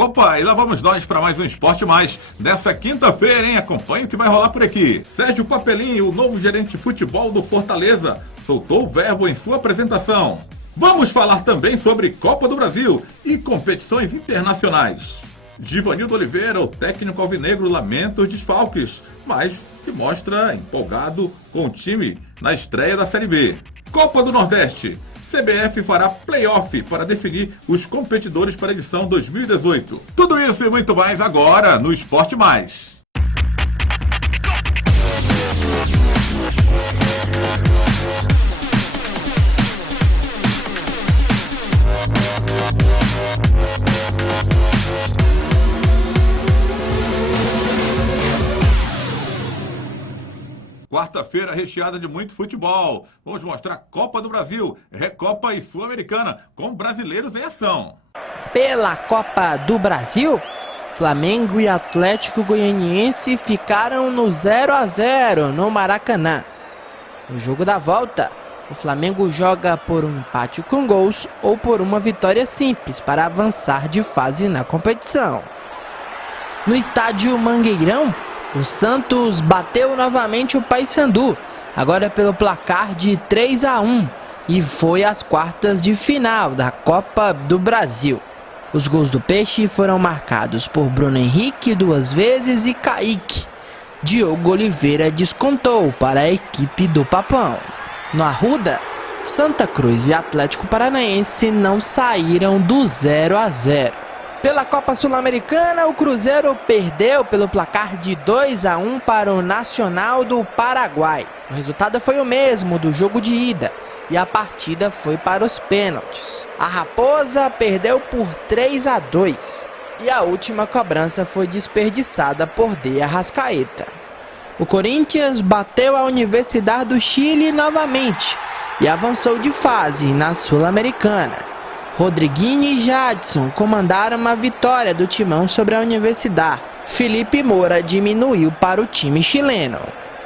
Opa, e lá vamos nós para mais um Esporte Mais dessa quinta-feira, hein? Acompanhe o que vai rolar por aqui. Sérgio Papelinho, o novo gerente de futebol do Fortaleza, soltou o verbo em sua apresentação. Vamos falar também sobre Copa do Brasil e competições internacionais. Givanildo Oliveira, o técnico alvinegro, lamenta os desfalques, mas se mostra empolgado com o time na estreia da Série B. Copa do Nordeste. CBF fará play-off para definir os competidores para a edição 2018. Tudo isso e muito mais agora no Esporte Mais. Quarta-feira recheada de muito futebol. Vamos mostrar Copa do Brasil, Recopa e Sul-Americana, com brasileiros em ação. Pela Copa do Brasil, Flamengo e Atlético Goianiense ficaram no 0-0 no Maracanã. No jogo da volta, o Flamengo joga por um empate com gols ou por uma vitória simples para avançar de fase na competição. No estádio Mangueirão, o Santos bateu novamente o Paysandu, agora pelo placar de 3-1, e foi às quartas de final da Copa do Brasil. Os gols do Peixe foram marcados por Bruno Henrique 2 vezes e Kaique. Diogo Oliveira descontou para a equipe do Papão. No Arruda, Santa Cruz e Atlético Paranaense não saíram do 0-0. Pela Copa Sul-Americana, o Cruzeiro perdeu pelo placar de 2-1 para o Nacional do Paraguai. O resultado foi o mesmo do jogo de ida e a partida foi para os pênaltis. A Raposa perdeu por 3-2 e a última cobrança foi desperdiçada por De Arrascaeta. O Corinthians bateu a Universidade do Chile novamente e avançou de fase na Sul-Americana. Rodriguinho e Jadson comandaram a vitória do Timão sobre a Universidade. Felipe Moura diminuiu para o time chileno.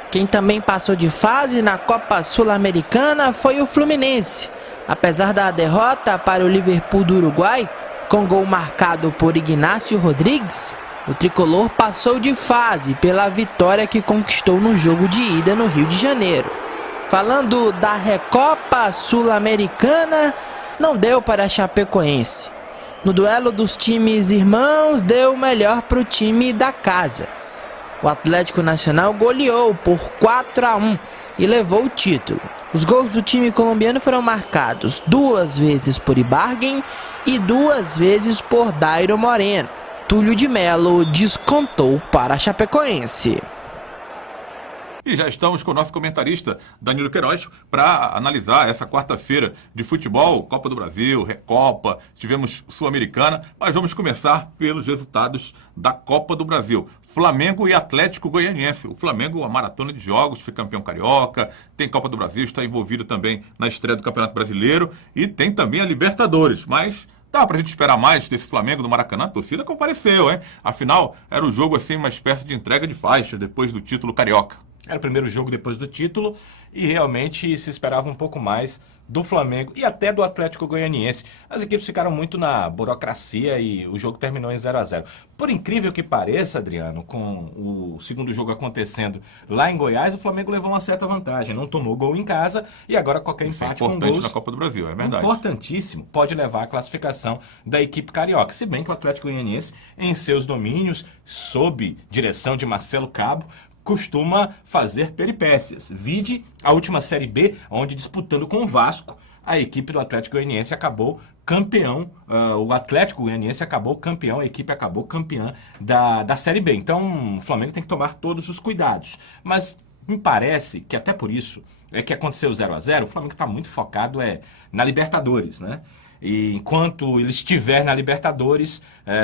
Quem também passou de fase na Copa Sul-Americana foi o Fluminense. Apesar da derrota para o Liverpool do Uruguai, com gol marcado por Ignacio Rodrigues, o tricolor passou de fase pela vitória que conquistou no jogo de ida no Rio de Janeiro. Falando da Recopa Sul-Americana, não deu para a Chapecoense. No duelo dos times irmãos, deu o melhor para o time da casa. O Atlético Nacional goleou por 4-1 e levou o título. Os gols do time colombiano foram marcados 2 vezes por Ibargüen e 2 vezes por Dairo Moreno. Túlio de Melo descontou para a Chapecoense. E já estamos com o nosso comentarista, Danilo Queiroz, para analisar essa quarta-feira de futebol, Copa do Brasil, Recopa, tivemos Sul-Americana, mas vamos começar pelos resultados da Copa do Brasil. Flamengo e Atlético Goianiense. O Flamengo, uma maratona de jogos, foi campeão carioca, tem Copa do Brasil, está envolvido também na estreia do Campeonato Brasileiro e tem também a Libertadores, mas dá pra gente esperar mais desse Flamengo no Maracanã? A torcida compareceu, hein? Afinal, era o jogo assim, uma espécie de entrega de faixa depois do título carioca. Era o primeiro jogo depois do título e realmente se esperava um pouco mais do Flamengo e até do Atlético Goianiense. As equipes ficaram muito na burocracia e o jogo terminou em 0-0. Por incrível que pareça, Adriano, com o segundo jogo acontecendo lá em Goiás, o Flamengo levou uma certa vantagem. Não tomou gol em casa e agora qualquer empate com gols... Isso é importante na Copa do Brasil, é verdade. Importantíssimo. Pode levar à classificação da equipe carioca. Se bem que o Atlético Goianiense, em seus domínios, sob direção de Marcelo Cabo, costuma fazer peripécias. Vide a última Série B, onde disputando com o Vasco, a equipe do Atlético Goianiense acabou campeão, o Atlético Goianiense acabou campeão, a equipe acabou campeã da Série B. Então, o Flamengo tem que tomar todos os cuidados. Mas me parece que até por isso é que aconteceu 0-0, o Flamengo está muito focado na Libertadores, né? E enquanto ele estiver na Libertadores,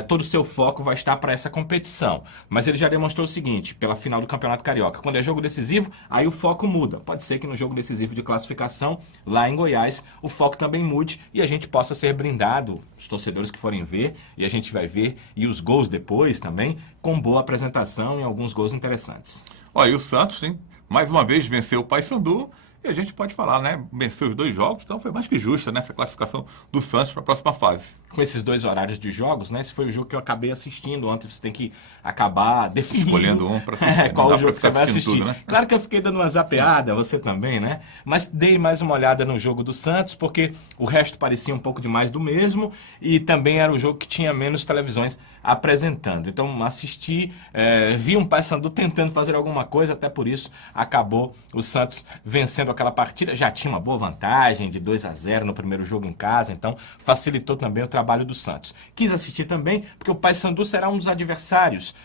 todo o seu foco vai estar para essa competição. Mas ele já demonstrou o seguinte, pela final do Campeonato Carioca, quando é jogo decisivo, aí o foco muda. Pode ser que no jogo decisivo de classificação, lá em Goiás, o foco também mude e a gente possa ser brindado, os torcedores que forem ver, e a gente vai ver, e os gols depois também, com boa apresentação e alguns gols interessantes. Olha, e o Santos, hein, mais uma vez venceu o Paysandu E a gente pode falar, né? Venceu os 2 jogos, então foi mais que justa, né? Essa classificação do Santos para a próxima fase. Com esses 2 horários de jogos, né? Esse foi o jogo que eu acabei assistindo ontem. Você tem que acabar definindo Escolhendo um para assistir. qual o jogo que você vai assistir. Tudo, né? Claro que eu fiquei dando uma zapeada, você também, né? Mas dei mais uma olhada no jogo do Santos, porque o resto parecia um pouco demais do mesmo e também era o jogo que tinha menos televisões apresentando. Então assisti, vi um Paysandu tentando fazer alguma coisa, até por isso acabou o Santos vencendo aquela partida. Já tinha uma boa vantagem de 2-0 no primeiro jogo em casa, então facilitou também o trabalho do Santos. Quis assistir também, porque o Paysandu será um dos adversários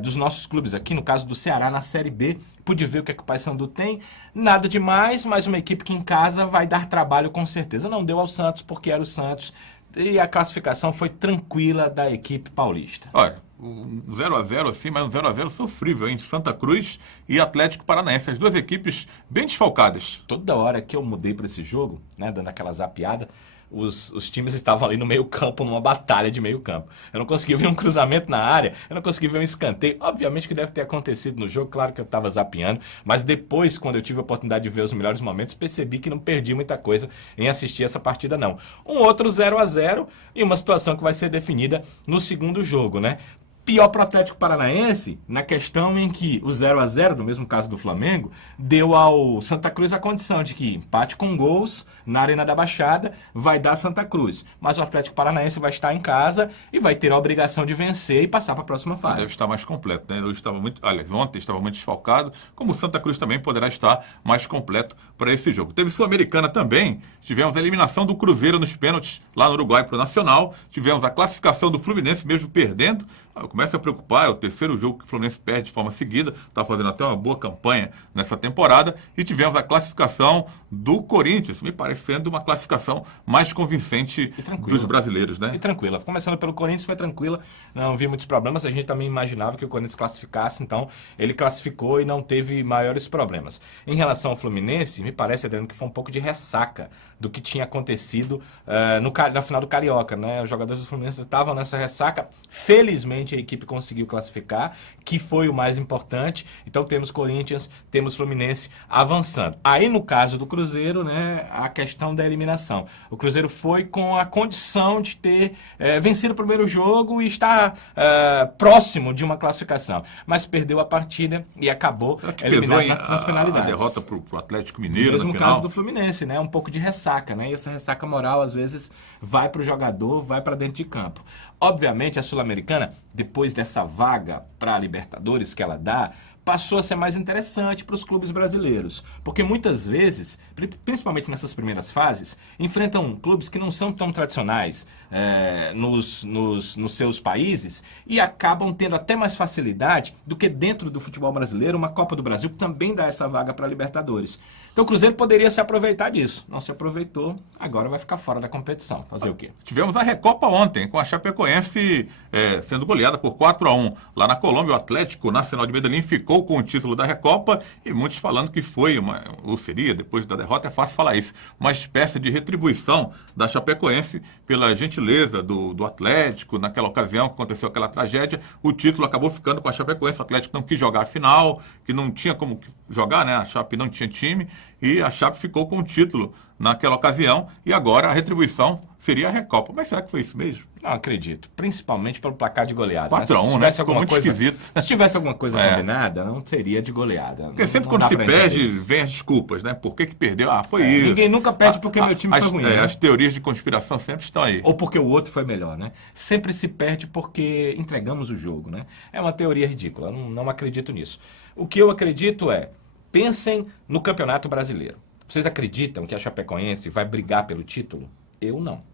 dos nossos clubes aqui, no caso do Ceará, na Série B. Pude ver o que é que o Paysandu tem. Nada demais, mas uma equipe que em casa vai dar trabalho com certeza. Não deu ao Santos, porque era o Santos. E a classificação foi tranquila da equipe paulista. Olha, um 0-0 assim, mas um 0-0 sofrível entre Santa Cruz e Atlético Paranaense. As 2 equipes bem desfalcadas. Toda hora que eu mudei para esse jogo, né, dando aquela zapeada, os times estavam ali no meio campo, numa batalha de meio campo. Eu não consegui ver um cruzamento na área, eu não consegui ver um escanteio. Obviamente que deve ter acontecido no jogo, claro que eu estava zapeando, mas depois, quando eu tive a oportunidade de ver os melhores momentos, percebi que não perdi muita coisa em assistir essa partida, não. Um outro 0-0 e uma situação que vai ser definida no segundo jogo, né? Pior para o Atlético Paranaense, na questão em que o 0-0, no mesmo caso do Flamengo, deu ao Santa Cruz a condição de que empate com gols na Arena da Baixada vai dar Santa Cruz. Mas o Atlético Paranaense vai estar em casa e vai ter a obrigação de vencer e passar para a próxima fase. Deve estar mais completo, né? Ontem estava muito desfalcado, como o Santa Cruz também poderá estar mais completo para esse jogo. Teve Sul-Americana também, tivemos a eliminação do Cruzeiro nos pênaltis lá no Uruguai para o Nacional, tivemos a classificação do Fluminense mesmo perdendo. Começa a preocupar, é o 3º jogo que o Fluminense perde de forma seguida, está fazendo até uma boa campanha nessa temporada, e tivemos a classificação do Corinthians, me parecendo uma classificação mais convincente dos brasileiros, né? E tranquila. Começando pelo Corinthians, foi tranquila, não vi muitos problemas, a gente também imaginava que o Corinthians classificasse, então ele classificou e não teve maiores problemas. Em relação ao Fluminense, me parece, Adriano, que foi um pouco de ressaca do que tinha acontecido na final do Carioca, né? Os jogadores do Fluminense estavam nessa ressaca, felizmente a equipe conseguiu classificar, que foi o mais importante. Então temos Corinthians, temos Fluminense avançando. Aí no caso do Cruzeiro, né, a questão da eliminação. O Cruzeiro foi com a condição de ter vencido o primeiro jogo e estar próximo de uma classificação, mas perdeu a partida e acabou eliminado nas penalidades. A derrota para o Atlético Mineiro mesmo no no final. caso do Fluminense, né, um pouco de ressaca, né, e essa ressaca moral às vezes vai para o jogador, vai para dentro de campo. Obviamente a Sul-Americana, depois dessa vaga para a Libertadores que ela dá, passou a ser mais interessante para os clubes brasileiros. Porque muitas vezes, principalmente nessas primeiras fases, enfrentam clubes que não são tão tradicionais nos seus países e acabam tendo até mais facilidade do que dentro do futebol brasileiro, uma Copa do Brasil que também dá essa vaga para a Libertadores. Então o Cruzeiro poderia se aproveitar disso. Não se aproveitou, agora vai ficar fora da competição. Fazer o quê? Tivemos a Recopa ontem, com a Chapecoense sendo goleada por 4-1 lá na Colômbia. O Atlético Nacional de Medellín ficou com o título da Recopa e muitos falando que foi ou seria, depois da derrota, é fácil falar isso, uma espécie de retribuição da Chapecoense pela gentileza do Atlético. Naquela ocasião que aconteceu aquela tragédia, o título acabou ficando com a Chapecoense. O Atlético não quis jogar a final, que não tinha como jogar, né? A Chape não tinha time e a Chape ficou com o título naquela ocasião e agora a retribuição seria a Recopa. Mas será que foi isso mesmo? Não acredito, principalmente pelo placar de goleada. 4-1, né? Ficou muito esquisito. Se tivesse alguma coisa combinada, não seria de goleada. Porque sempre quando se perde, vem as desculpas, né? Por que perdeu? Foi isso. Ninguém nunca perde porque meu time foi ruim. Né? As teorias de conspiração sempre estão aí. Ou porque o outro foi melhor, né? Sempre se perde porque entregamos o jogo, né? É uma teoria ridícula, não acredito nisso. O que eu acredito pensem no Campeonato Brasileiro. Vocês acreditam que a Chapecoense vai brigar pelo título? Eu não.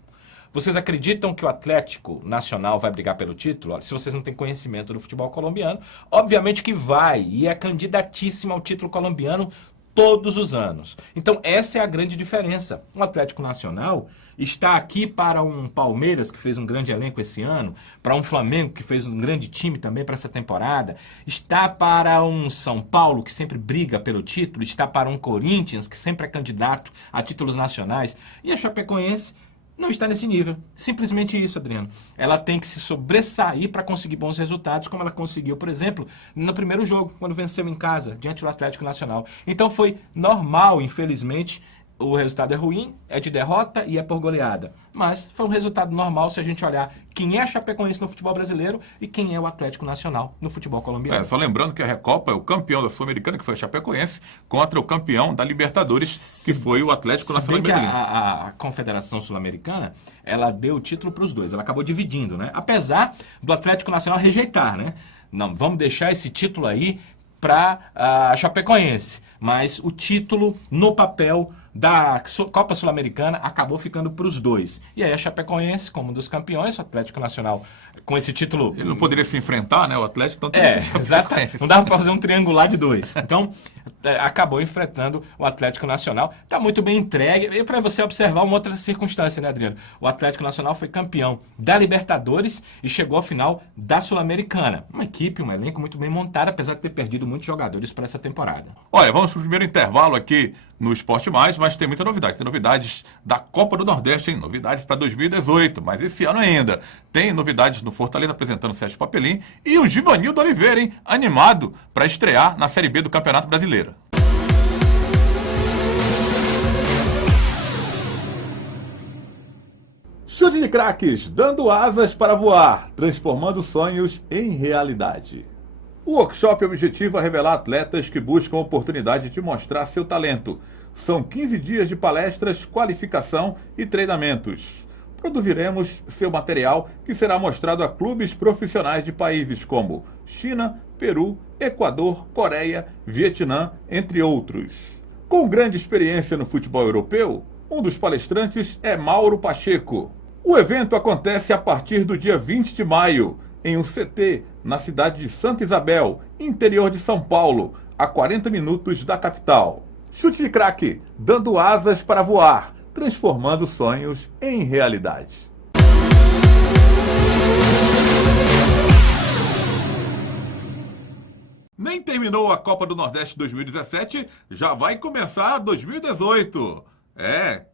Vocês acreditam que o Atlético Nacional vai brigar pelo título? Olha, se vocês não têm conhecimento do futebol colombiano, obviamente que vai, e é candidatíssimo ao título colombiano todos os anos. Então essa é a grande diferença. O Atlético Nacional está aqui para um Palmeiras, que fez um grande elenco esse ano, para um Flamengo, que fez um grande time também para essa temporada, está para um São Paulo, que sempre briga pelo título, está para um Corinthians, que sempre é candidato a títulos nacionais, e a Chapecoense não está nesse nível. Simplesmente isso, Adriano. Ela tem que se sobressair para conseguir bons resultados, como ela conseguiu, por exemplo, no primeiro jogo, quando venceu em casa, diante do Atlético Nacional. Então foi normal, infelizmente. O resultado é ruim, é de derrota e é por goleada. Mas foi um resultado normal se a gente olhar quem é a Chapecoense no futebol brasileiro e quem é o Atlético Nacional no futebol colombiano. Só lembrando que a Recopa é o campeão da Sul-Americana, que foi a Chapecoense, contra o campeão da Libertadores, que foi o Atlético Nacional. Se bem que a Confederação Sul-Americana, ela deu o título para os dois, ela acabou dividindo, né? Apesar do Atlético Nacional rejeitar, né? Não, vamos deixar esse título aí para a Chapecoense. Mas o título, no papel da Copa Sul-Americana, acabou ficando para os dois. E aí a Chapecoense, como um dos campeões, o Atlético Nacional com esse título... Ele não poderia se enfrentar, né? O Atlético... Então exato. Não dava para fazer um triangular de dois. Então, acabou enfrentando o Atlético Nacional. Está muito bem entregue. E para você observar uma outra circunstância, né, Adriano? O Atlético Nacional foi campeão da Libertadores e chegou à final da Sul-Americana. Uma equipe, um elenco muito bem montado, apesar de ter perdido muitos jogadores para essa temporada. Olha, vamos para o primeiro intervalo aqui no Esporte Mais, mas tem muita novidade. Tem novidades da Copa do Nordeste, hein? Novidades para 2018, mas esse ano ainda. Tem novidades no Fortaleza apresentando o Sérgio Papelim e o Givanildo Oliveira, hein? Animado para estrear na Série B do Campeonato Brasileiro. Chute de craques, dando asas para voar, transformando sonhos em realidade. O workshop objetiva revelar atletas que buscam oportunidade de mostrar seu talento. São 15 dias de palestras, qualificação e treinamentos. Produziremos seu material que será mostrado a clubes profissionais de países como China, Peru, Equador, Coreia, Vietnã, entre outros. Com grande experiência no futebol europeu, um dos palestrantes é Mauro Pacheco. O evento acontece a partir do dia 20 de maio, em um CT, na cidade de Santa Isabel, interior de São Paulo, a 40 minutos da capital. Chute de craque, dando asas para voar, transformando sonhos em realidade. Nem terminou a Copa do Nordeste 2017, já vai começar 2018.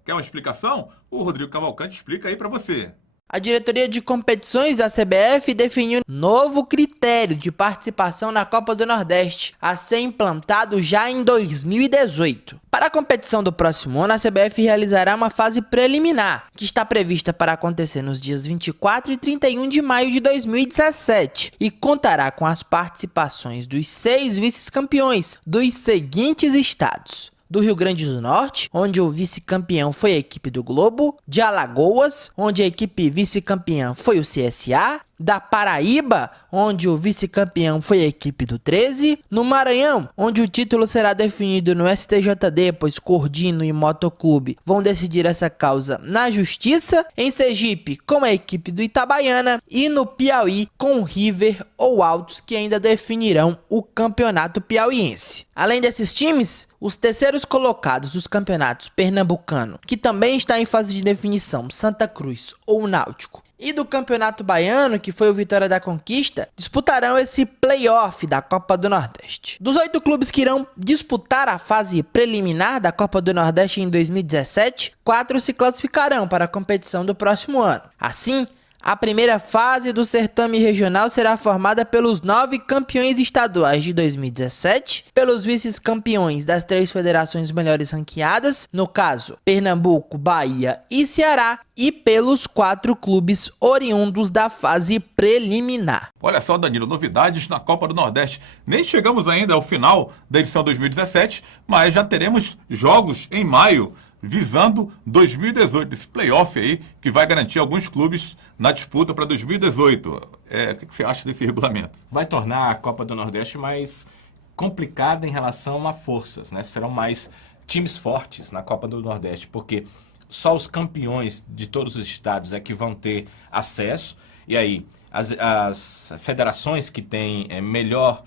Quer uma explicação? O Rodrigo Cavalcante explica aí para você. A diretoria de competições da CBF definiu um novo critério de participação na Copa do Nordeste, a ser implantado já em 2018. Para a competição do próximo ano, a CBF realizará uma fase preliminar, que está prevista para acontecer nos dias 24 e 31 de maio de 2017, e contará com as participações dos 6 vice-campeões dos seguintes estados: do Rio Grande do Norte, onde o vice-campeão foi a equipe do Globo, de Alagoas, onde a equipe vice-campeã foi o CSA, da Paraíba, onde o vice-campeão foi a equipe do 13, no Maranhão, onde o título será definido no STJD, pois Cordino e Motoclube vão decidir essa causa na Justiça, em Sergipe, com a equipe do Itabaiana, e no Piauí, com o River ou Altos, que ainda definirão o campeonato piauiense. Além desses times, os terceiros colocados dos campeonatos pernambucano, que também está em fase de definição, Santa Cruz ou Náutico, e do Campeonato Baiano, que foi o Vitória da Conquista, disputarão esse play-off da Copa do Nordeste. Dos 8 clubes que irão disputar a fase preliminar da Copa do Nordeste em 2017, 4 se classificarão para a competição do próximo ano. Assim, a primeira fase do certame regional será formada pelos 9 campeões estaduais de 2017, pelos vice-campeões das 3 federações melhores ranqueadas, no caso Pernambuco, Bahia e Ceará, e pelos 4 clubes oriundos da fase preliminar. Olha só, Danilo, novidades na Copa do Nordeste. Nem chegamos ainda ao final da edição 2017, mas já teremos jogos em maio, visando 2018, esse playoff aí que vai garantir alguns clubes na disputa para 2018. O que você acha desse regulamento? Vai tornar a Copa do Nordeste mais complicada em relação a forças, né? Serão mais times fortes na Copa do Nordeste, porque só os campeões de todos os estados é que vão ter acesso, e aí as federações que têm melhor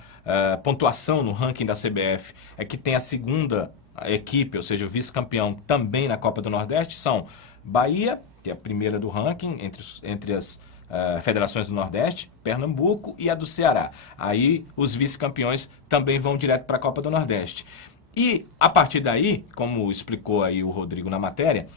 pontuação no ranking da CBF é que tem a segunda equipe, ou seja, o vice-campeão também na Copa do Nordeste, são Bahia, que é a primeira do ranking entre as federações do Nordeste, Pernambuco e a do Ceará. Aí os vice-campeões também vão direto para a Copa do Nordeste. E a partir daí, como explicou aí o Rodrigo na matéria,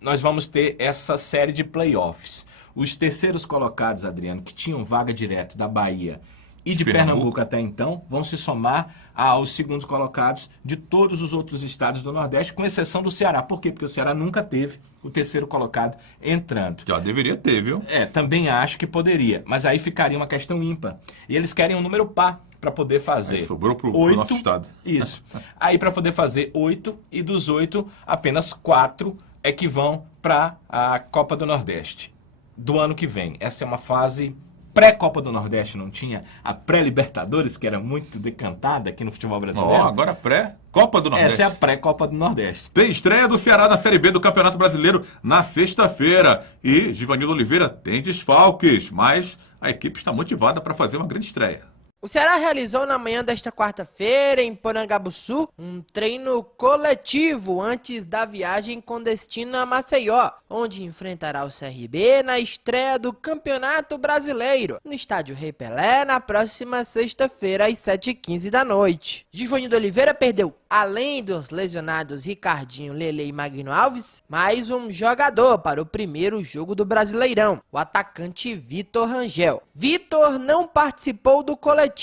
nós vamos ter essa série de playoffs. Os terceiros colocados, Adriano, que tinham vaga direto da Bahia e de Pernambuco até então, vão se somar aos segundos colocados de todos os outros estados do Nordeste, com exceção do Ceará. Por quê? Porque o Ceará nunca teve o terceiro colocado entrando. Já deveria ter, viu? Também acho que poderia, mas aí ficaria uma questão ímpar. E eles querem um número par para poder fazer. Aí sobrou pro nosso estado. Isso. Aí para poder fazer 8, e dos 8, apenas 4 é que vão para a Copa do Nordeste do ano que vem. Essa é uma fase pré-Copa do Nordeste, não tinha a pré-Libertadores, que era muito decantada aqui no futebol brasileiro. Agora pré-Copa do Nordeste. Essa é a pré-Copa do Nordeste. Tem estreia do Ceará na Série B do Campeonato Brasileiro na sexta-feira. E Givanildo Oliveira tem desfalques, mas a equipe está motivada para fazer uma grande estreia. O Ceará realizou na manhã desta quarta-feira, em Porangabuçu, um treino coletivo antes da viagem com destino a Maceió, onde enfrentará o CRB na estreia do Campeonato Brasileiro, no Estádio Rei Pelé, na próxima sexta-feira, às 7h15 da noite. Givanildo Oliveira perdeu, além dos lesionados Ricardinho, Lele e Magno Alves, mais um jogador para o primeiro jogo do Brasileirão, o atacante Vitor Rangel. Vitor não participou do coletivo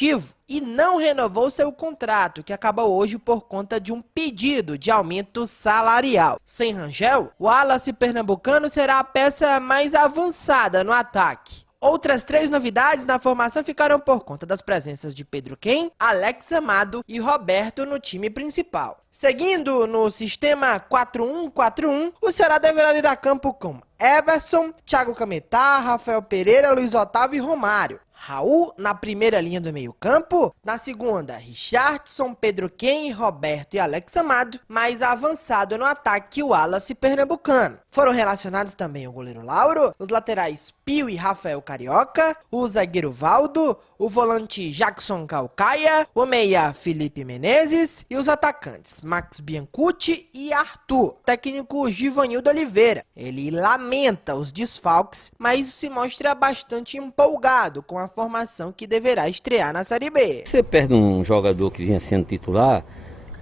e não renovou seu contrato, que acabou hoje por conta de um pedido de aumento salarial. Sem Rangel, o Wallace pernambucano será a peça mais avançada no ataque. Outras 3 novidades na formação ficaram por conta das presenças de Pedro Ken, Alex Amado e Roberto no time principal. Seguindo no sistema 4-1-4-1, o Ceará deverá ir a campo com Everson, Thiago Cametá, Rafael Pereira, Luiz Otávio e Romário. Raul na primeira linha do meio-campo, na segunda, Richardson, Pedro Ken, Roberto e Alex Amado, mais avançado no ataque o Wallace pernambucano. Foram relacionados também o goleiro Lauro, os laterais Pio e Rafael Carioca, o zagueiro Valdo, o volante Jackson Calcaia, o meia Felipe Menezes e os atacantes Max Biancucci e Arthur. O técnico Givanildo Oliveira, ele lamenta os desfalques, mas se mostra bastante empolgado com a formação que deverá estrear na Série B. Você perde um jogador que vinha sendo titular,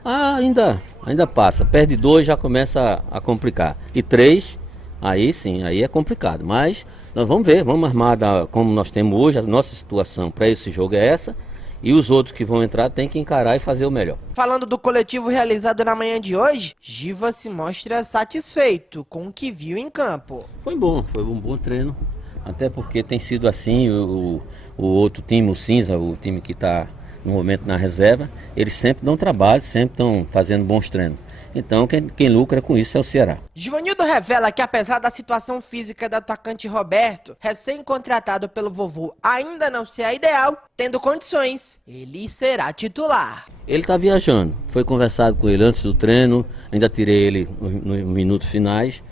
ainda passa. Perde 2, já começa a complicar. E 3, aí sim, aí é complicado. Mas nós vamos ver, vamos armar como nós temos hoje, a nossa situação para esse jogo é essa. E os outros que vão entrar têm que encarar e fazer o melhor. Falando do coletivo realizado na manhã de hoje, Giva se mostra satisfeito com o que viu em campo. Foi um bom treino. Até porque tem sido assim, o outro time, o Cinza, o time que está no momento na reserva, eles sempre dão trabalho, sempre estão fazendo bons treinos. Então quem lucra com isso é o Ceará. Givanildo revela que apesar da situação física do atacante Roberto, recém-contratado pelo vovô, ainda não ser a ideal, tendo condições, ele será titular. Ele está viajando, foi conversado com ele antes do treino, ainda tirei ele nos minutos finais.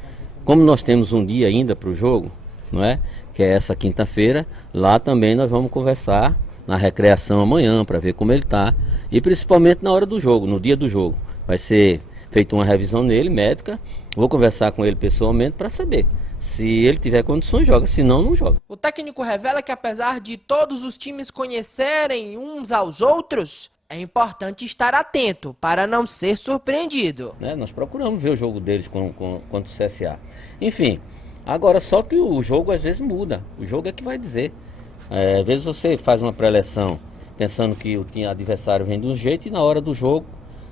Como nós temos um dia ainda para o jogo, não é? Que é essa quinta-feira, lá também nós vamos conversar na recreação amanhã para ver como ele está e principalmente na hora do jogo, no dia do jogo. Vai ser feita uma revisão nele, médica, vou conversar com ele pessoalmente para saber se ele tiver condições, joga, se não, não joga. O técnico revela que apesar de todos os times conhecerem uns aos outros, é importante estar atento para não ser surpreendido. Nós procuramos ver o jogo deles contra o CSA. Enfim, agora só que o jogo às vezes muda, o jogo é que vai dizer. Às vezes você faz uma pré-eleção pensando que o time adversário vem de um jeito e na hora do jogo,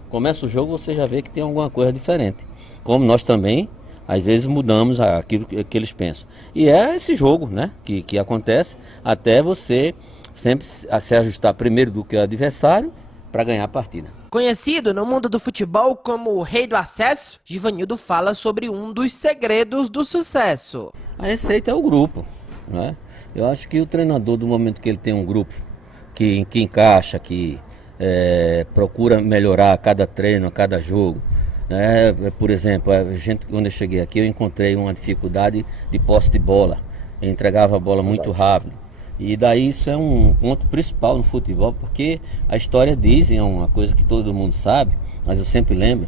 começa o jogo, você já vê que tem alguma coisa diferente. Como nós também, às vezes mudamos aquilo que eles pensam. E é esse jogo, né, que acontece até você sempre se ajustar primeiro do que o adversário para ganhar a partida. Conhecido no mundo do futebol como o rei do acesso, Givanildo fala sobre um dos segredos do sucesso. A receita é o grupo, né? Eu acho que o treinador, do momento que ele tem um grupo que encaixa, que procura melhorar a cada treino, a cada jogo. Por exemplo, quando eu cheguei aqui, eu encontrei uma dificuldade de posse de bola. Eu entregava a bola muito rápido. E daí isso é um ponto principal no futebol, porque a história diz, é uma coisa que todo mundo sabe, mas eu sempre lembro,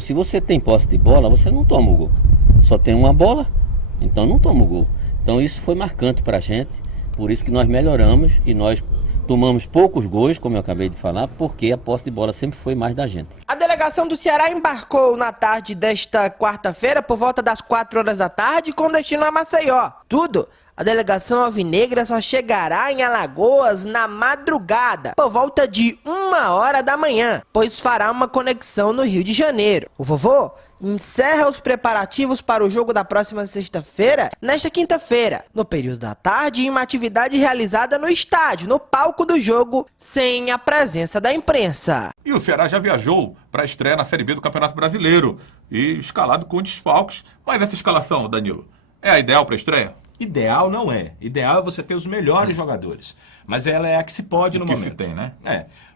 se você tem posse de bola, você não toma o gol. Só tem uma bola, então não toma o gol. Então isso foi marcante para a gente, por isso que nós melhoramos e nós tomamos poucos gols, como eu acabei de falar, porque a posse de bola sempre foi mais da gente. A delegação delegação do Ceará embarcou na tarde desta quarta-feira por volta das 4 horas da tarde com destino a Maceió. Tudo, a delegação alvinegra só chegará em Alagoas na madrugada, por volta de 1h da manhã, pois fará uma conexão no Rio de Janeiro. O vovô encerra os preparativos para o jogo da próxima sexta-feira, nesta quinta-feira, no período da tarde, em uma atividade realizada no estádio, no palco do jogo, sem a presença da imprensa. E o Ceará já viajou para a estreia na Série B do Campeonato Brasileiro e escalado com desfalques. Mas essa escalação, Danilo, é a ideal para a estreia? Ideal não é. Ideal é você ter os melhores jogadores. Mas ela é a que se pode no momento. Que se tem, né?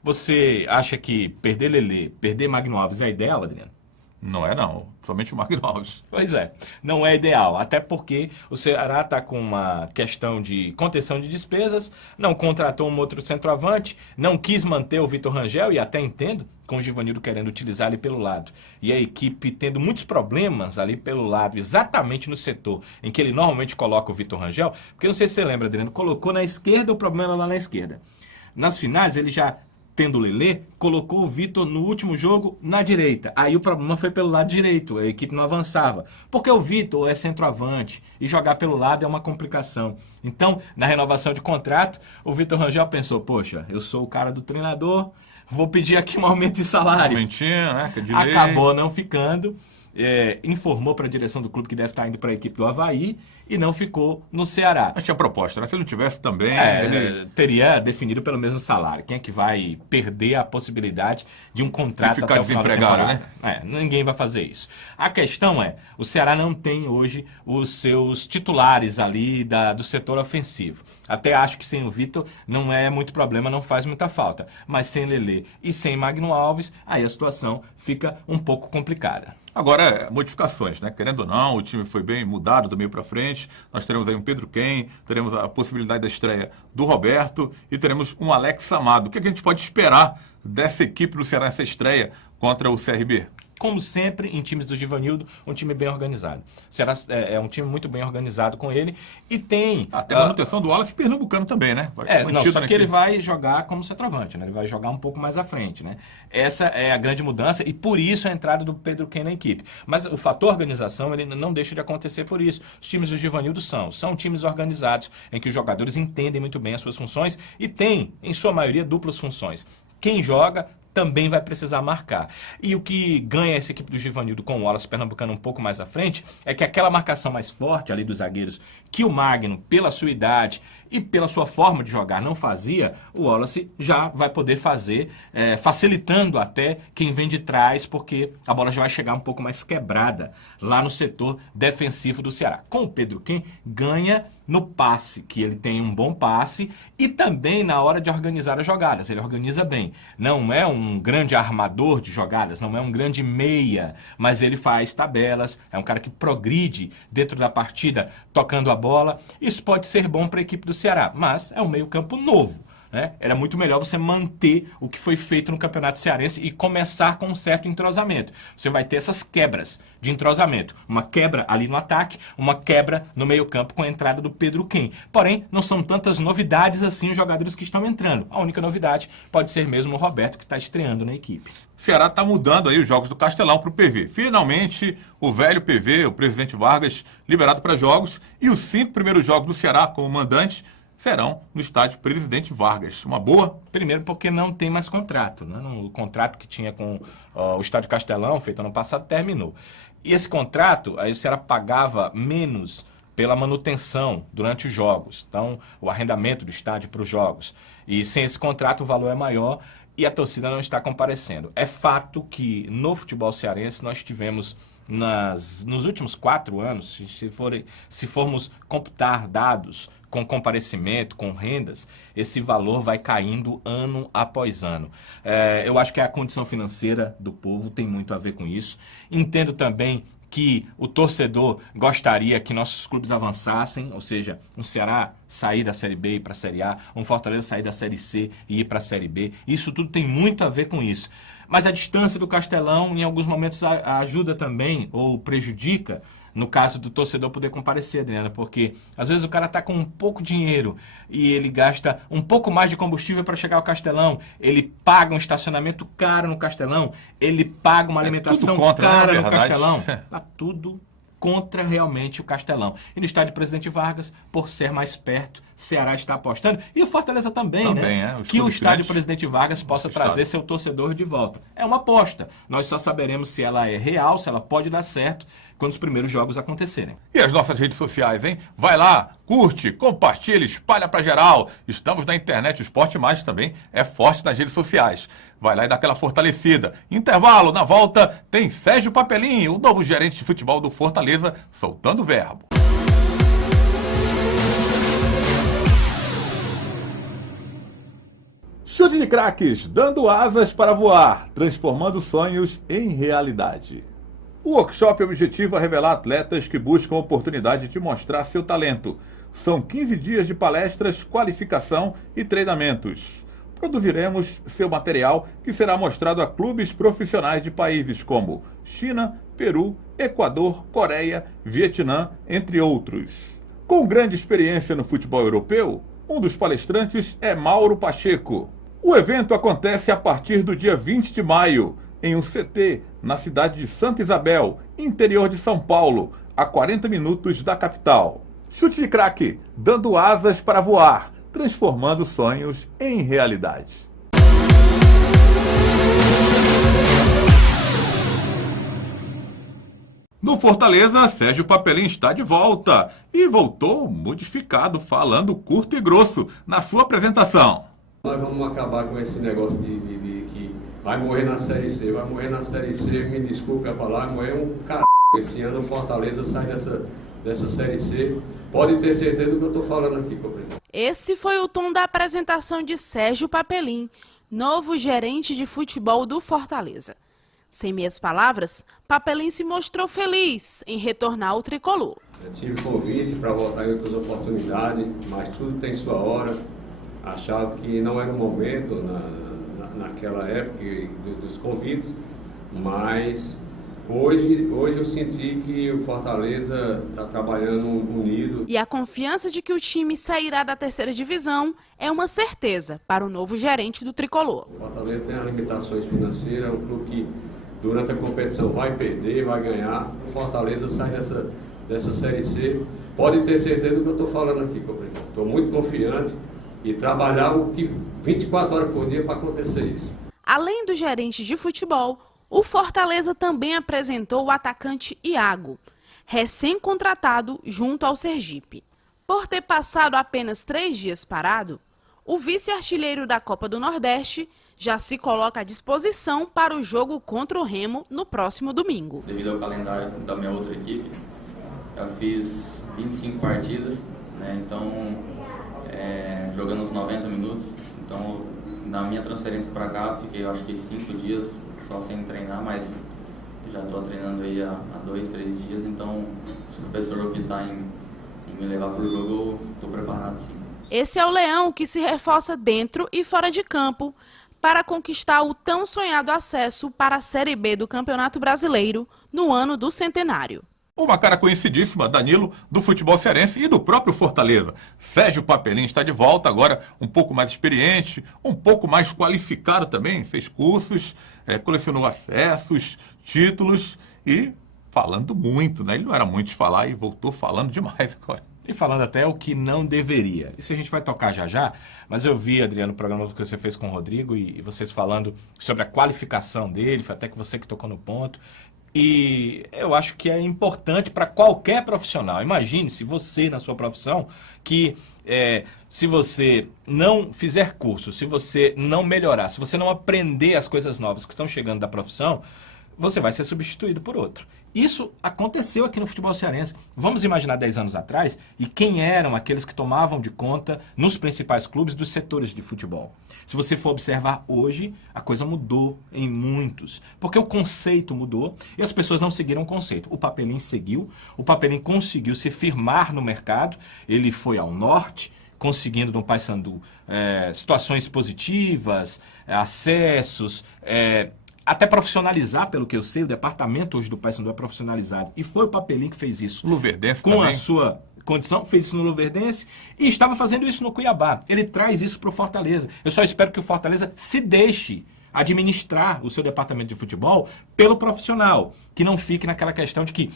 Você acha que perder Lelê, perder Magno Alves é ideal, Adriano? Não é não, somente o Magno Alves. Pois é, não é ideal, até porque o Ceará está com uma questão de contenção de despesas, não contratou um outro centroavante, não quis manter o Vitor Rangel, e até entendo, com o Givanildo querendo utilizar ali pelo lado, e a equipe tendo muitos problemas ali pelo lado, exatamente no setor em que ele normalmente coloca o Vitor Rangel, porque não sei se você lembra, Adriano, colocou na esquerda, o problema era lá na esquerda. Nas finais ele já, tendo o Lelê, colocou o Vitor no último jogo na direita. Aí o problema foi pelo lado direito, a equipe não avançava. Porque o Vitor é centroavante e jogar pelo lado é uma complicação. Então, na renovação de contrato, o Vitor Rangel pensou, poxa, eu sou o cara do treinador, vou pedir aqui um aumento de salário. Aumentinho, né? Que é de lei. Acabou não ficando. Informou para a direção do clube que deve estar indo para a equipe do Avaí e não ficou no Ceará. Mas tinha proposta, né? Se não tivesse também... Ele teria definido pelo mesmo salário. Quem é que vai perder a possibilidade de um contrato até o final da temporada? Né? Ninguém vai fazer isso. A questão é, o Ceará não tem hoje os seus titulares ali do setor ofensivo. Até acho que sem o Vitor não é muito problema, não faz muita falta. Mas sem Lelê e sem Magno Alves, aí a situação fica um pouco complicada. Agora, modificações, né? Querendo ou não, o time foi bem mudado do meio para frente. Nós teremos aí um Pedro Quem, teremos a possibilidade da estreia do Roberto e teremos um Alex Amado. O que a gente pode esperar dessa equipe do Ceará nessa estreia contra o CRB? Como sempre, em times do Givanildo, um time bem organizado. O Ceará é um time muito bem organizado com ele e tem... Até a manutenção do Wallace Pernambucano também, né? Só que ele vai jogar como centroavante, né? Ele vai jogar um pouco mais à frente, né? Essa é a grande mudança e por isso a entrada do Pedro Quem na equipe. Mas o fator organização, ele não deixa de acontecer por isso. Os times do Givanildo são times organizados, em que os jogadores entendem muito bem as suas funções e têm, em sua maioria, duplas funções. Quem joga também vai precisar marcar. E o que ganha essa equipe do Givanildo com o Wallace Pernambucano um pouco mais à frente é que aquela marcação mais forte ali dos zagueiros que o Magno, pela sua idade e pela sua forma de jogar, não fazia, o Wallace já vai poder fazer, facilitando até quem vem de trás, porque a bola já vai chegar um pouco mais quebrada lá no setor defensivo do Ceará. Com o Pedro Quem ganha no passe, que ele tem um bom passe, e também na hora de organizar as jogadas. Ele organiza bem. Não é um grande armador de jogadas, não é um grande meia, mas ele faz tabelas, é um cara que progride dentro da partida, tocando a bola. Isso pode ser bom para a equipe do Ceará, mas é um meio-campo novo. Né? Era muito melhor você manter o que foi feito no Campeonato Cearense e começar com um certo entrosamento. Você vai ter essas quebras de entrosamento. Uma quebra ali no ataque, uma quebra no meio-campo com a entrada do Pedro Quem. Porém, não são tantas novidades assim os jogadores que estão entrando. A única novidade pode ser mesmo o Roberto, que está estreando na equipe. O Ceará está mudando aí os jogos do Castelão para o PV. Finalmente, o velho PV, o presidente Vargas, liberado para jogos. E os 5 primeiros jogos do Ceará como mandante serão no estádio Presidente Vargas. Uma boa? Primeiro porque não tem mais contrato. Né? O contrato que tinha com o estádio Castelão, feito ano passado, terminou. E esse contrato, aí o Ceará pagava menos pela manutenção durante os jogos. Então, o arrendamento do estádio para os jogos. E sem esse contrato, o valor é maior e a torcida não está comparecendo. É fato que no futebol cearense nós tivemos... Nos últimos 4 anos, se formos computar dados com comparecimento, com rendas, esse valor vai caindo ano após ano. Eu acho que a condição financeira do povo tem muito a ver com isso. Entendo também que o torcedor gostaria que nossos clubes avançassem, ou seja, um Ceará sair da Série B e ir para a Série A, um Fortaleza sair da Série C e ir para a Série B. Isso tudo tem muito a ver com isso. Mas a distância do Castelão, em alguns momentos, ajuda também ou prejudica no caso do torcedor poder comparecer, Adriana, porque às vezes o cara tá com um pouco de dinheiro e ele gasta um pouco mais de combustível para chegar ao Castelão, ele paga um estacionamento caro no Castelão, ele paga uma alimentação cara no Castelão, tá tudo contra realmente o Castelão. E no estádio Presidente Vargas, por ser mais perto, Ceará está apostando, e o Fortaleza também, né? Que o estádio Presidente Vargas possa trazer seu torcedor de volta. É uma aposta. Nós só saberemos se ela é real, se ela pode dar certo, quando os primeiros jogos acontecerem. E as nossas redes sociais, hein? Vai lá, curte, compartilha, espalha pra geral. Estamos na internet, o Esporte Mais também é forte nas redes sociais. Vai lá e dá aquela fortalecida. Intervalo, na volta, tem Sérgio Papelinho, o novo gerente de futebol do Fortaleza, soltando o verbo. Chute de craques, dando asas para voar, transformando sonhos em realidade. O workshop objetiva revelar atletas que buscam a oportunidade de mostrar seu talento. São 15 dias de palestras, qualificação e treinamentos. Produziremos seu material que será mostrado a clubes profissionais de países como China, Peru, Equador, Coreia, Vietnã, entre outros. Com grande experiência no futebol europeu, um dos palestrantes é Mauro Pacheco. O evento acontece a partir do dia 20 de maio, em um CT na cidade de Santa Isabel, interior de São Paulo, a 40 minutos da capital. Chute de craque, dando asas para voar, transformando sonhos em realidade. No Fortaleza, Sérgio Papelinho está de volta e voltou modificado, falando curto e grosso na sua apresentação. Nós vamos acabar com esse negócio de que vai morrer na Série C, vai morrer na Série C, me desculpe a palavra, morrer um c****. Esse ano o Fortaleza sai dessa Série C. Pode ter certeza do que eu estou falando aqui, companheiro. Esse foi o tom da apresentação de Sérgio Papelinho, novo gerente de futebol do Fortaleza. Sem meias palavras, Papelinho se mostrou feliz em retornar ao tricolor. Eu tive convite para voltar em outras oportunidades, mas tudo tem sua hora. Achava que não era o momento naquela época dos convites, mas hoje eu senti que o Fortaleza está trabalhando unido. E a confiança de que o time sairá da terceira divisão é uma certeza para o novo gerente do tricolor. O Fortaleza tem as limitações financeiras, é um clube que durante a competição vai perder, vai ganhar. O Fortaleza sai dessa Série C. Pode ter certeza do que eu estou falando aqui, companheiro. Estou muito confiante e trabalhar o que 24 horas por dia para acontecer isso. Além do gerente de futebol, o Fortaleza também apresentou o atacante Iago, recém-contratado junto ao Sergipe. Por ter passado apenas 3 dias parado, o vice-artilheiro da Copa do Nordeste já se coloca à disposição para o jogo contra o Remo no próximo domingo. Devido ao calendário da minha outra equipe, eu fiz 25 partidas, né? Então jogando os 90 minutos. Então, na minha transferência para cá, fiquei acho que 5 dias só sem treinar, mas já estou treinando aí há 2, 3 dias. Então, se o professor optar em me levar para o jogo, eu estou preparado sim. Esse é o Leão que se reforça dentro e fora de campo para conquistar o tão sonhado acesso para a Série B do Campeonato Brasileiro no ano do centenário. Uma cara conhecidíssima, Danilo, do futebol cearense e do próprio Fortaleza. Sérgio Papelinho está de volta agora, um pouco mais experiente, um pouco mais qualificado também, fez cursos, colecionou acessos, títulos e falando muito, né? Ele não era muito de falar e voltou falando demais agora. E falando até o que não deveria. Isso a gente vai tocar já já, mas eu vi, Adriano, o programa que você fez com o Rodrigo e vocês falando sobre a qualificação dele, foi até que você que tocou no ponto. E eu acho que é importante para qualquer profissional. Imagine se você, na sua profissão, que se você não fizer curso, se você não melhorar, se você não aprender as coisas novas que estão chegando da profissão, você vai ser substituído por outro. Isso aconteceu aqui no futebol cearense. Vamos imaginar 10 anos atrás e quem eram aqueles que tomavam de conta nos principais clubes dos setores de futebol. Se você for observar hoje, a coisa mudou em muitos, porque o conceito mudou e as pessoas não seguiram o conceito. O Papelinho seguiu, o Papelinho conseguiu se firmar no mercado, ele foi ao norte, conseguindo no Paysandu situações positivas, acessos, até profissionalizar, pelo que eu sei, o departamento hoje do Paysandu é profissionalizado. E foi o Papelinho que fez isso. Luverdense com também. a sua condição, fez isso no Luverdense e estava fazendo isso no Cuiabá. Ele traz isso para o Fortaleza. Eu só espero que o Fortaleza se deixe administrar o seu departamento de futebol pelo profissional, que não fique naquela questão de que,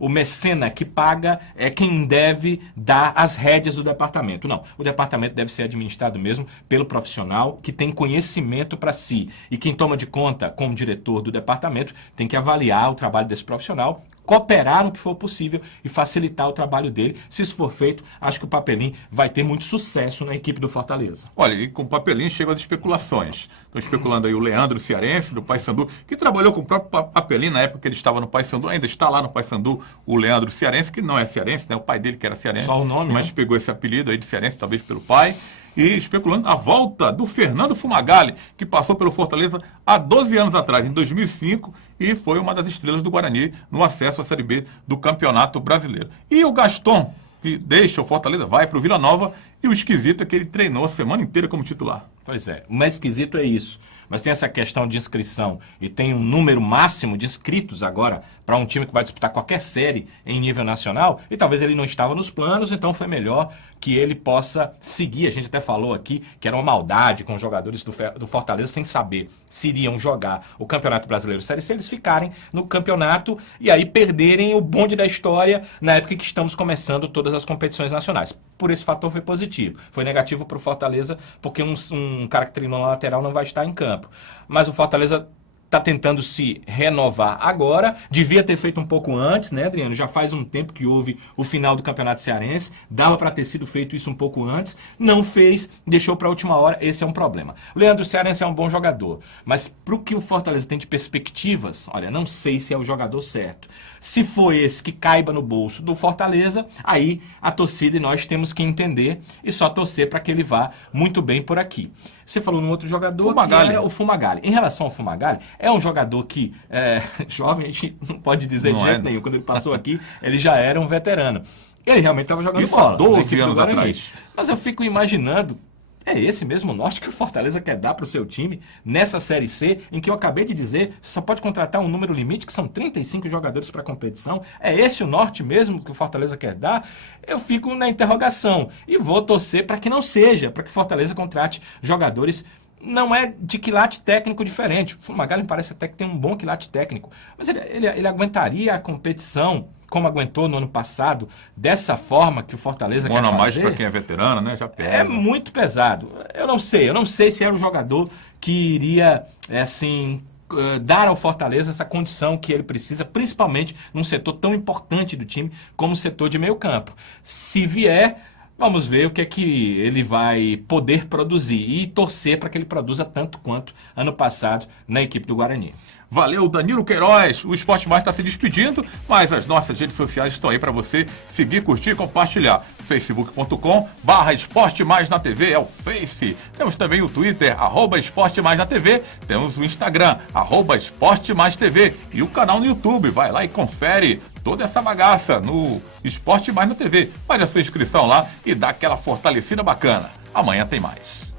o mecena que paga é quem deve dar as rédeas do departamento. Não, o departamento deve ser administrado mesmo pelo profissional que tem conhecimento para si. E quem toma de conta como diretor do departamento tem que avaliar o trabalho desse profissional, cooperar no que for possível e facilitar o trabalho dele. Se isso for feito, acho que o Papelinho vai ter muito sucesso na equipe do Fortaleza. Olha, e com o Papelinho chegam as especulações. Estão especulando aí o Leandro Cearense, do Paysandu, que trabalhou com o próprio Papelinho na época que ele estava no Paysandu, ainda está lá no Paysandu, o Leandro Cearense, que não é cearense, né? O pai dele que era cearense. Só o nome, mas né? pegou esse apelido aí de cearense, talvez pelo pai. E especulando a volta do Fernando Fumagalli, que passou pelo Fortaleza há 12 anos atrás, em 2005, e foi uma das estrelas do Guarani no acesso à Série B do Campeonato Brasileiro. E o Gaston, que deixa o Fortaleza, vai para o Vila Nova, e o esquisito é que ele treinou a semana inteira como titular. Pois é, o mais esquisito é isso. Mas tem essa questão de inscrição e tem um número máximo de inscritos agora para um time que vai disputar qualquer série em nível nacional, e talvez ele não estava nos planos, então foi melhor que ele possa seguir. A gente até falou aqui que era uma maldade com os jogadores do Fortaleza sem saber se iriam jogar o Campeonato Brasileiro Série C, eles ficarem no campeonato e aí perderem o bonde da história na época que estamos começando todas as competições nacionais. Por esse fator foi positivo. Foi negativo para o Fortaleza porque um cara que treinou na lateral não vai estar em campo. Mas o Fortaleza está tentando se renovar agora, devia ter feito um pouco antes, né, Adriano? Já faz um tempo que houve o final do Campeonato Cearense, dava para ter sido feito isso um pouco antes, não fez, deixou para a última hora, esse é um problema. O Leandro Cearense é um bom jogador, mas para o que o Fortaleza tem de perspectivas, olha, não sei se é o jogador certo. Se for esse que caiba no bolso do Fortaleza, aí a torcida e nós temos que entender e só torcer para que ele vá muito bem por aqui. Você falou num outro jogador, Fumagalli. que era o Fumagalli. Em relação ao Fumagalli, é um jogador que, jovem, a gente não pode dizer de jeito nenhum. Quando ele passou aqui, ele já era um veterano. Ele realmente estava jogando Isso bola. há 12 na equipe do anos Guarani. atrás. Mas eu fico imaginando, é esse mesmo norte que o Fortaleza quer dar para o seu time nessa Série C, em que eu acabei de dizer, você só pode contratar um número limite, que são 35 jogadores para a competição. É esse o norte mesmo que o Fortaleza quer dar? Eu fico na interrogação e vou torcer para que não seja, para que o Fortaleza contrate jogadores. Não é de quilate técnico diferente. O Fumagalli parece até que tem um bom quilate técnico. Mas ele aguentaria a competição como aguentou no ano passado, dessa forma que o Fortaleza quer fazer? Um a mais para quem é veterano, né? Já pesa. É muito pesado. Eu não sei se era um jogador que iria, dar ao Fortaleza essa condição que ele precisa, principalmente num setor tão importante do time como o setor de meio campo. Se vier, vamos ver o que é que ele vai poder produzir e torcer para que ele produza tanto quanto ano passado na equipe do Guarani. Valeu, Danilo Queiroz. O Esporte Mais está se despedindo, mas as nossas redes sociais estão aí para você seguir, curtir e compartilhar. facebook.com/Esporte Mais na TV é o Face. Temos também o Twitter, @Esporte Mais na TV. Temos o Instagram, @Esporte Mais TV. E o canal no YouTube. Vai lá e confere toda essa bagaça no Esporte Mais na TV. Faz a sua inscrição lá e dá aquela fortalecida bacana. Amanhã tem mais.